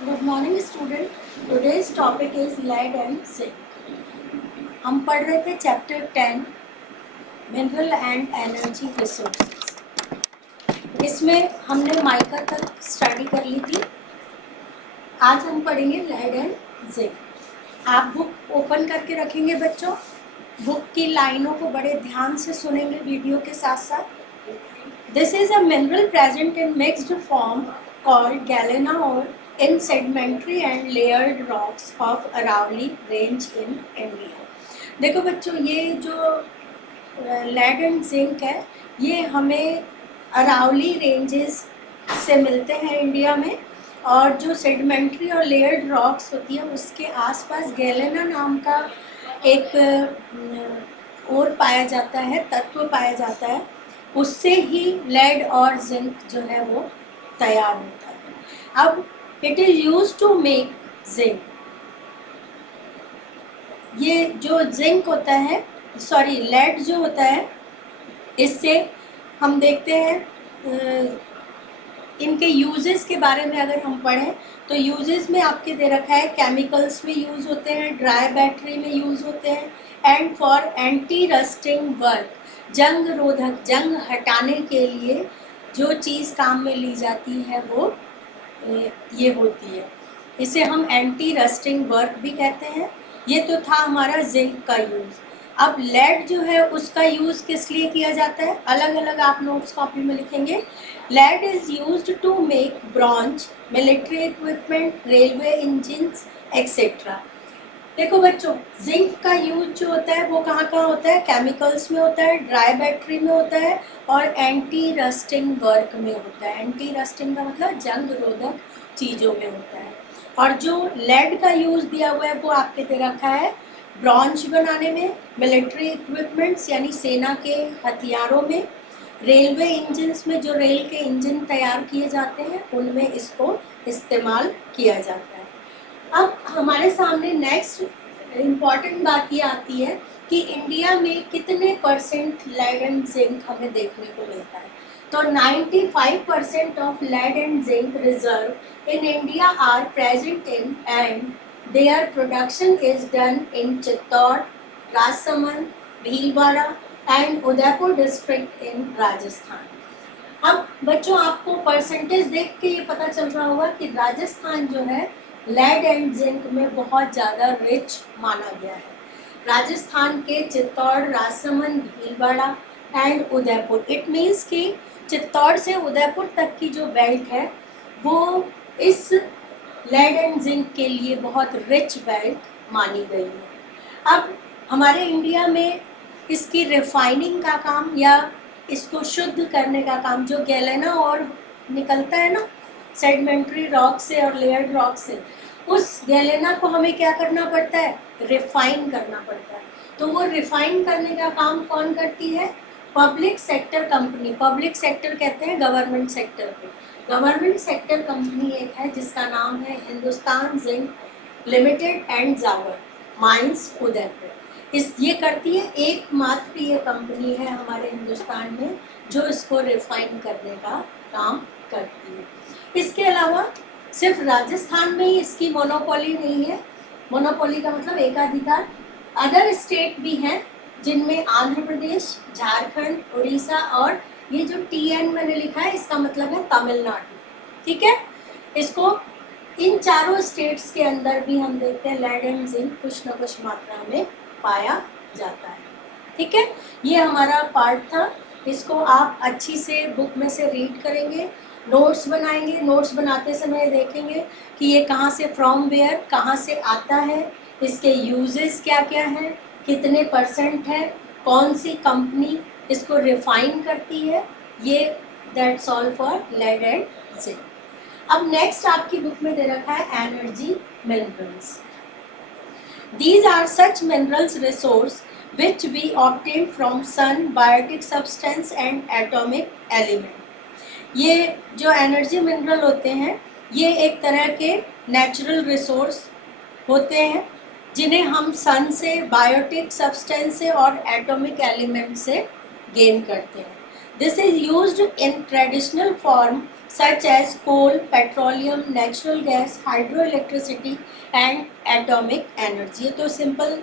Good morning student. Today's topic is lead and zinc. हम पढ़ रहे थे chapter 10 mineral and energy resources. इसमें हमने माइका तक स्टडी कर ली थी। आज हम पढ़ेंगे लेड एंड जिंक। आप बुक ओपन करके रखेंगे बच्चों। बुक की लाइनों को बड़े ध्यान से सुनेंगे वीडियो के साथ साथ। This is a mineral present in mixed form called galena ore in sedimentary and layered rocks of Aravalli range in India। देखो बच्चों, ये जो लेड एंड जिंक है ये हमें अरावली रेंजेस से मिलते हैं इंडिया में, और जो सेडिमेंट्री और लेयर्ड रॉक्स होती है उसके आसपास गैलेना नाम का एक और पाया जाता है, तत्व पाया जाता है। उससे ही लेड और जिंक जो है वो तैयार होता है। अब it is use to make zinc. ये जो जिंक होता है, सॉरी लेड जो होता है, इससे हम देखते हैं इनके यूजेस के बारे में अगर हम पढ़ें तो यूजेस में आपके दे रखा है केमिकल्स में यूज़ होते हैं, ड्राई बैटरी में यूज़ होते हैं, and for anti rusting work, जंग रोधक, जंग हटाने के लिए जो चीज़ काम में ली जाती है वो ये होती है। इसे हम एंटी रस्टिंग वर्क भी कहते हैं। ये तो था हमारा जिंक का यूज़। अब लेड जो है उसका यूज़ किस लिए किया जाता है, अलग अलग आप नोट्स कॉपी में लिखेंगे। Lead is used to make bronze, military equipment, railway engines etcetera. देखो बच्चों, जिंक का यूज जो होता है वो कहाँ कहाँ होता है, केमिकल्स में होता है, ड्राई बैटरी में होता है, और एंटी रस्टिंग वर्क में होता है। एंटी रस्टिंग का मतलब जंग रोधक चीज़ों में होता है। और जो लेड का यूज़ दिया हुआ है वो आपके दे रखा है ब्रॉन्ज बनाने में, मिलिट्री इक्विपमेंट्स यानी सेना के हथियारों में, रेलवे इंजन्स में जो रेल के इंजन तैयार किए जाते हैं उनमें इसको इस्तेमाल किया जाता है। अब हमारे सामने नेक्स्ट इम्पॉर्टेंट बात ये आती है कि इंडिया में कितने परसेंट लेड एंड जिंक हमें देखने को मिलता है। तो 95% of lead and zinc reserve in India are present in and their production is done in Chittor, Rajsamand, Bhilwara and Udaipur district in Rajasthan. अब बच्चों आपको परसेंटेज देख के ये पता चल रहा होगा कि राजस्थान जो है लेड एंड जिंक में बहुत ज़्यादा रिच माना गया है। राजस्थान के Chittor, Rajsamand, Bhilwara and Udaipur, it means कि चित्तौड़ से उदयपुर तक की जो बेल्ट है वो इस लेड एंड जिंक के लिए बहुत रिच बेल्ट मानी गई है। अब हमारे इंडिया में इसकी रिफाइनिंग का काम या इसको शुद्ध करने का काम, जो गैलेना और निकलता है ना सेडिमेंट्री रॉक से और लेयर्ड रॉक से, उस गैलेना को हमें क्या करना पड़ता है, रिफाइन करना पड़ता है। तो वो रिफाइन करने का काम कौन करती है, public sector company. Public sector कहते हैं गवर्नमेंट सेक्टर को। गवर्नमेंट सेक्टर कंपनी एक है जिसका नाम है Hindustan zinc limited and Zawar mines Udaipur. ये करती है, एकमात्र ये कंपनी है हमारे हिंदुस्तान में जो इसको रिफाइन करने का काम करती है। इसके अलावा सिर्फ राजस्थान में ही इसकी मोनोपोली नहीं है। मोनोपोली का मतलब एकाधिकार। अदर स्टेट भी हैं जिनमें आंध्र प्रदेश, झारखंड, उड़ीसा, और ये जो TN मैंने लिखा है इसका मतलब है तमिलनाडु। ठीक है, इसको इन चारों स्टेट्स के अंदर भी हम देखते हैं लेड एंड जिंक कुछ न कुछ मात्रा में पाया जाता है। ठीक है, ये हमारा पार्ट था। इसको आप अच्छी से बुक में से रीड करेंगे, नोट्स बनाएंगे। नोट्स बनाते समय देखेंगे कि ये कहाँ से, फ्रॉम वेयर, कहाँ से आता है, इसके यूजेस क्या क्या हैं, कितने परसेंट है, कौन सी कंपनी इसको रिफाइन करती है। ये that's all for lead and zinc. अब नेक्स्ट आपकी बुक में दे रखा है energy minerals. These are such minerals resource which we obtain from sun, biotic substance and atomic element। ये जो एनर्जी मिनरल होते हैं ये एक तरह के नेचुरल रिसोर्स होते हैं जिन्हें हम सन से, बायोटिक सब्सटेंस से और एटॉमिक एलिमेंट से गेन करते हैं। This is used in traditional form such as coal, petroleum, natural gas, hydroelectricity and atomic energy। ये तो सिंपल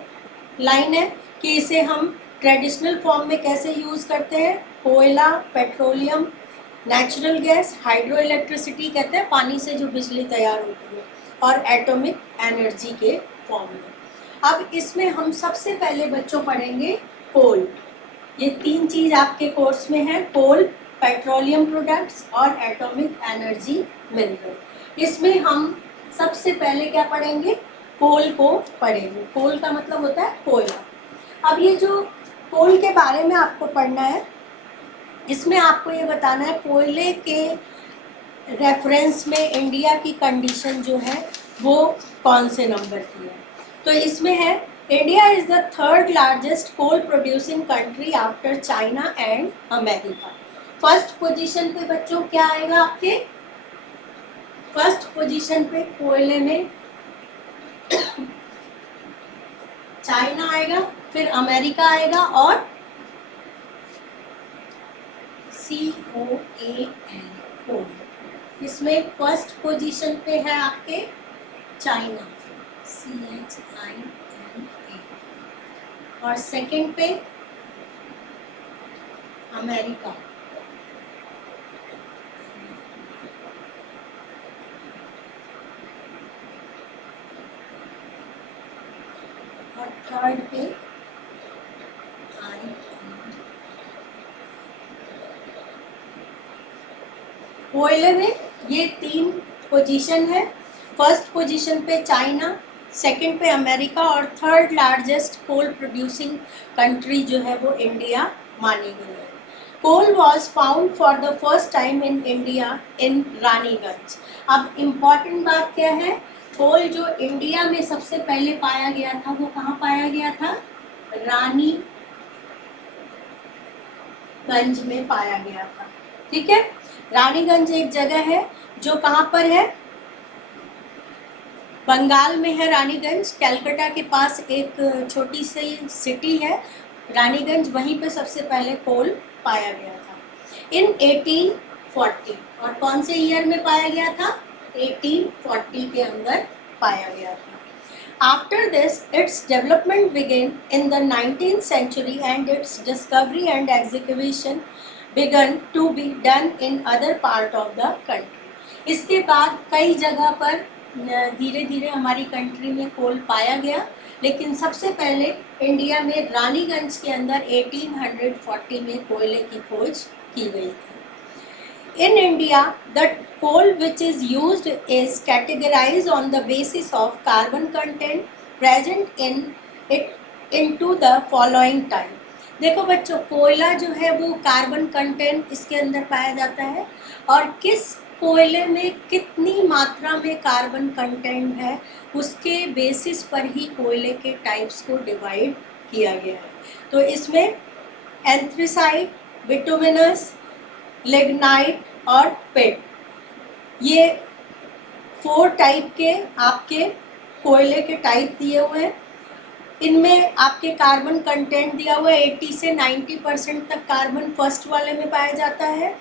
लाइन है कि इसे हम ट्रेडिशनल फॉर्म में कैसे यूज़ करते हैं। कोयला, petroleum, natural gas, hydro electricity कहते हैं पानी से जो बिजली तैयार होती है, और एटॉमिक एनर्जी के फॉर्म में। अब इसमें हम सबसे पहले बच्चों पढ़ेंगे कोल। ये तीन चीज़ आपके कोर्स में है, कोल, पेट्रोलियम प्रोडक्ट्स और एटॉमिक एनर्जी मिनरल। इसमें हम सबसे पहले क्या पढ़ेंगे, कोल को पढ़ेंगे। कोल का मतलब होता है कोयला। अब ये जो कोल के बारे में आपको पढ़ना है, इसमें आपको ये बताना है कोयले के रेफरेंस में इंडिया की कंडीशन जो है वो कौन से नंबर की है। तो इसमें है, India is the third largest coal producing country after China and America. First position पे बच्चों क्या आएगा आपके, फर्स्ट पोजीशन पे कोयले में चाइना आएगा, फिर अमेरिका आएगा और COAL कोल। इसमें फर्स्ट पोजीशन पे है आपके चाइना CHINA, और सेकंड पे अमेरिका, और थर्ड पे कोयले में ये तीन पोजीशन है। फर्स्ट पोजीशन पे चाइना, सेकंड पे अमेरिका और third largest coal producing country जो है वो इंडिया मानी गई है। Coal was found for the first time in India in Raniganj. अब इम्पॉर्टेंट बात क्या है, कोल जो इंडिया में सबसे पहले पाया गया था वो कहाँ पाया गया था, रानीगंज में पाया गया था। ठीक है, रानीगंज एक जगह है जो कहाँ पर है, बंगाल में है रानीगंज। कलकत्ता के पास एक छोटी सी सिटी है रानीगंज, वहीं पे सबसे पहले कोल पाया गया था इन 1840। और कौन से ईयर में पाया गया था, 1840 के अंदर पाया गया था। After this its development begin in the 19th century and its discovery and excavation began to be done in other part of the country। इसके बाद कई जगह पर धीरे धीरे हमारी कंट्री में कोल पाया गया, लेकिन सबसे पहले इंडिया में रानीगंज के अंदर 1840 में कोयले की खोज की गई थी। In India the coal which is used is categorised on the basis of carbon content present in it into the following type. देखो बच्चों, कोयला जो है वो कार्बन कंटेंट इसके अंदर पाया जाता है, और किस कोयले में कितनी मात्रा में कार्बन कंटेंट है उसके बेसिस पर ही कोयले के टाइप्स को डिवाइड किया गया है। तो इसमें एंथ्रेसाइट, बिटुमिनस, लिग्नाइट और पिट, ये 4 टाइप के आपके कोयले के टाइप दिए हुए हैं। इनमें आपके कार्बन कंटेंट दिया हुआ है 80 से 90% तक कार्बन फर्स्ट वाले में पाया जाता है।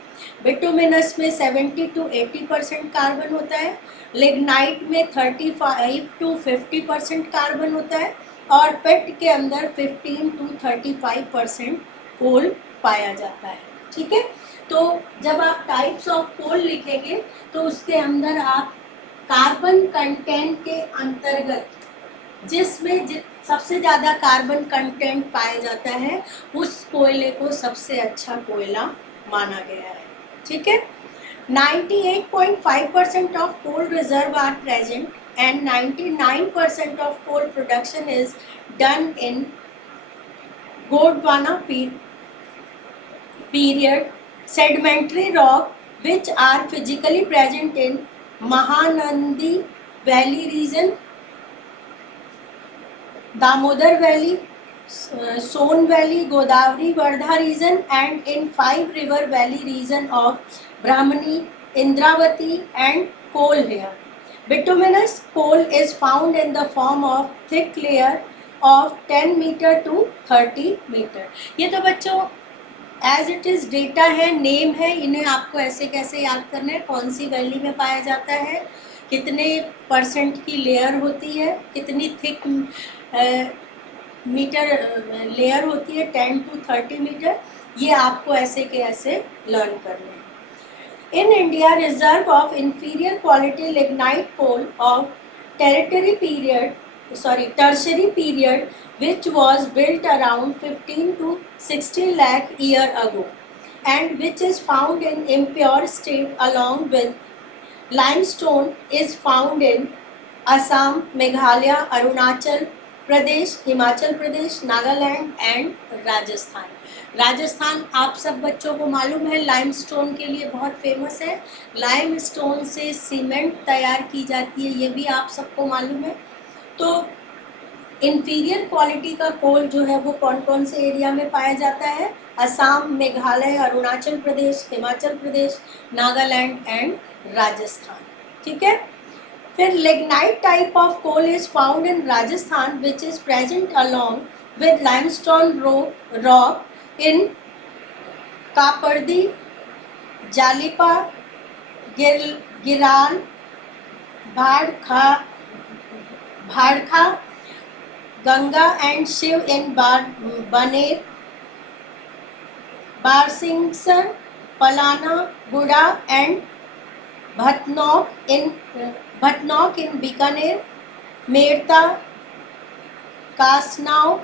बिटुमिनस में 70 to 80% कार्बन होता है, लिग्नाइट में 35 to 50% कार्बन होता है, और पेट के अंदर 15 to 35% कोल पाया जाता है। ठीक है, तो जब आप टाइप्स ऑफ कोल लिखेंगे तो उसके अंदर आप कार्बन कंटेंट के अंतर्गत जिसमें सबसे ज़्यादा कार्बन कंटेंट पाया जाता है उस कोयले को सबसे अच्छा कोयला माना गया है। ठीक है, 98.5% of coal reserve are present and 99% of coal production is done in Gondwana period sedimentary rock which are physically present in Mahanandi Valley region, Damodar Valley, Son Valley, Godavari, Vardha region and in 5 river valley region of Brahmani, Indravati and coal here. Bituminous coal is found in the form of thick layer of 10 meter to 30 meter। ये तो बच्चों as it is data है, name है, इन्हें आपको ऐसे कैसे याद करना है, कौन सी वैली में पाया जाता है, कितने % की लेयर होती है, कितनी थिक मीटर लेयर होती है, 10 to 30 मीटर, ये आपको ऐसे के ऐसे लर्न करने हैं। In India, reserve of inferior quality lignite coal of tertiary period, which was built around 15 to 16 lakh year ago, and which is found in impure state along with limestone, is found in Assam, Meghalaya, Arunachal Pradesh, Himachal Pradesh, Nagaland and Rajasthan. Rajasthan आप सब बच्चों को मालूम है limestone के लिए बहुत famous है। लाइमस्टोन से सीमेंट तैयार की जाती है, ये भी आप सबको मालूम है। तो इंफीरियर क्वालिटी का कोल जो है वो कौन कौन से एरिया में पाया जाता है? असम, मेघालय, अरुणाचल प्रदेश, हिमाचल प्रदेश, नागालैंड एंड राजस्थान। ठीक है। फिर lignite type of coal is found in Rajasthan which is present along with limestone rock in Kapurdi, Jalipa, Giral, Bharkha, Ganga and Shiv in Barmer, Barsingsar, Palana, Gurha and Bithnok in Bikaner, Merta, Kasnau,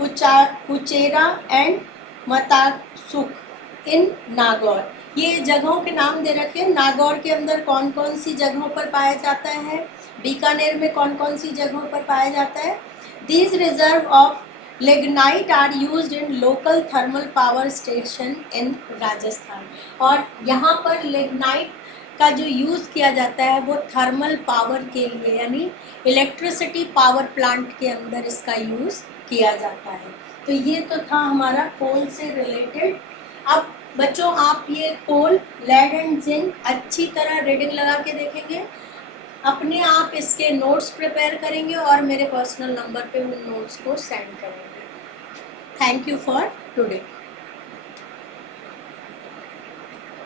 Kuchera and Matasukh in Nagaur. ये जगहों के नाम दे रखे हैं। नागौर के अंदर कौन कौन सी जगहों पर पाया जाता है, बीकानेर में कौन कौन सी जगहों पर पाया जाता है। These reserve of lignite are used in local thermal power station in Rajasthan. और यहाँ पर लिग्नाइट का जो यूज़ किया जाता है वो थर्मल पावर के लिए, यानी इलेक्ट्रिसिटी पावर प्लांट के अंदर इसका यूज़ किया जाता है। तो ये तो था हमारा कोल से रिलेटेड। अब बच्चों आप ये कोल, लेड एंड जिंक अच्छी तरह रीडिंग लगा के देखेंगे, अपने आप इसके नोट्स प्रिपेयर करेंगे और मेरे पर्सनल नंबर पे उन नोट्स को सेंड करेंगे। Thank you for today.